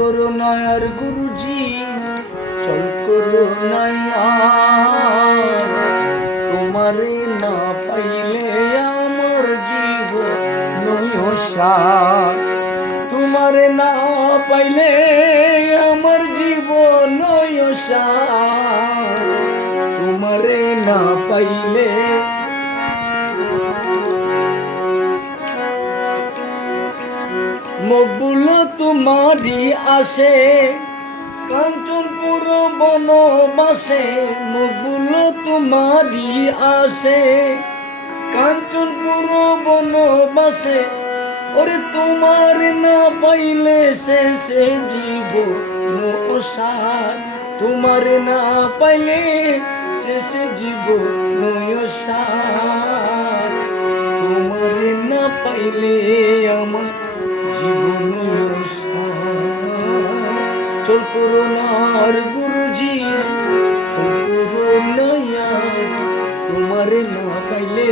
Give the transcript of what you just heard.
করো নয়ার গুরুজি, চল করো নয়ার। তোমারে না পাইলে আমার জীবন সার। তোমারে না পাইলে আমার জীবন সার। তোমারে না পাইলে মকবুল তোমারি আসে কাঞ্চনপুর বনবাসে। মকবুল তোমারি আসে কাঞ্চনপুর বনবাসে। ওরে তোমার না পাইলে শেষে জীবন সার। তোমার না পাইলে শেষে জীবন সার। তোমার না পাইলে আমার জীবন সার। চল করো নার গুরুজি, চল করো নয়া। তোমার না পাইলে